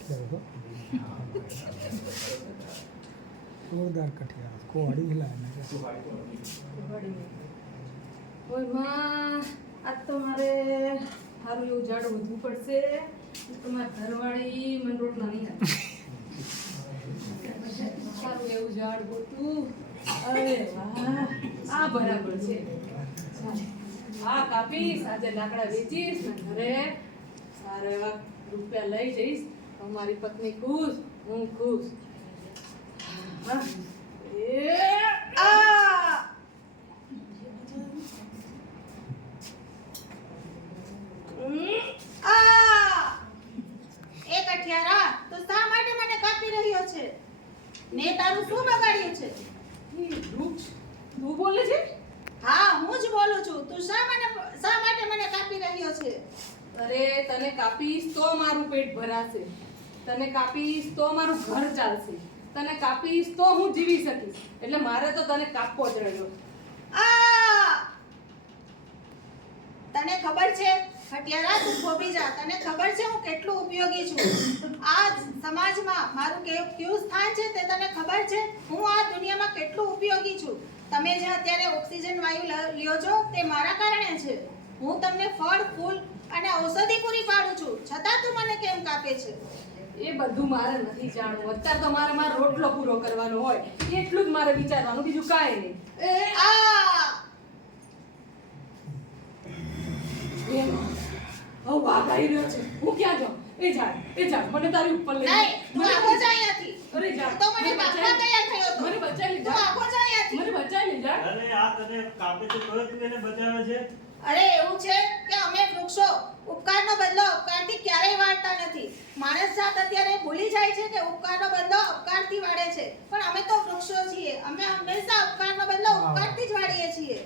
कठिया हो जोरदार कठिया कोहड़ी हिलाने ઓય માં આજ તો મારે સારું એવું ઝાડ વધવું પડશે તમારા ઘરવાળી મને રોટલા નહીં આપે સારું એવું ઝાડ ગોતું અરે વાહ આ બરાબર છે આ કાપીશ આજે લાકડા વેચીશ ને ઘરે સારા એવા રૂપિયા લઈ જઈશ તો મારી પત્ની ખુશ હું ખુશ હા એ આ એ કઠિયારા તો શા માટે મને કાપી રહ્યો છે ને તારું શું બગાડ્યું છે વૃક્ષ તું બોલે છે હા હું જ બોલું છું તું શા માટે મને કાપી રહ્યો છે અરે તને કાપીશ તો મારું પેટ ભરાશે તને કાપીશ તો મારું ઘર ચાલશે તને કાપીશ તો હું જીવી શકીશ એટલે મારે તો તને કાપવો જ રહ્યો આ તને ખબર છે હટિયારા તું થોભી જા તને ખબર છે હું કેટલું ઉપયોગી છું આ સમાજમાં મારું કેવું સ્થાન છે તે તને ખબર છે હું આ દુનિયામાં કેટલું ઉપયોગી છું તમે જે અત્યારે ઓક્સિજન વાયુ લ્યો છો તે મારા કારણે છે હું તમને ફળ ફૂલ અને ઔષધિ પૂરી પાડું છું છતાં તું મને કેમ કાપે છે એ બધું મારે નથી જાણવું અત્યારે તો મારે મારો રોટલો પૂરો કરવાનો હોય એટલું જ મારે વિચારવાનું બીજું કાંઈ નહીં આ ઓ વાઘ આવી રહ્યો છે હું ક્યાં જાઉં એ જા મને તારી ઉપર લઈ નહીં તું આખો જા અહીંયાથી અરે જા તો મને બાપા તૈયાર થયો તો મને બચાવી તું જા આખો જા અહીંયાથી મને બચાવી લે જા અરે આ તને કાપે છે તો તું એને બચાવે છે અરે એવું છે કે અમે વૃક્ષો ઉપકારનો બદલો ઉપકારથી ક્યારેય વાળતા નથી માણસ જાત અત્યારે ભૂલી જાય છે કે ઉપકારનો બદલો ઉપકારથી વાળે છે પણ અમે તો વૃક્ષો છીએ અમે હંમેશા ઉપકારનો બદલો ઉપકારથી જ વાળીએ છીએ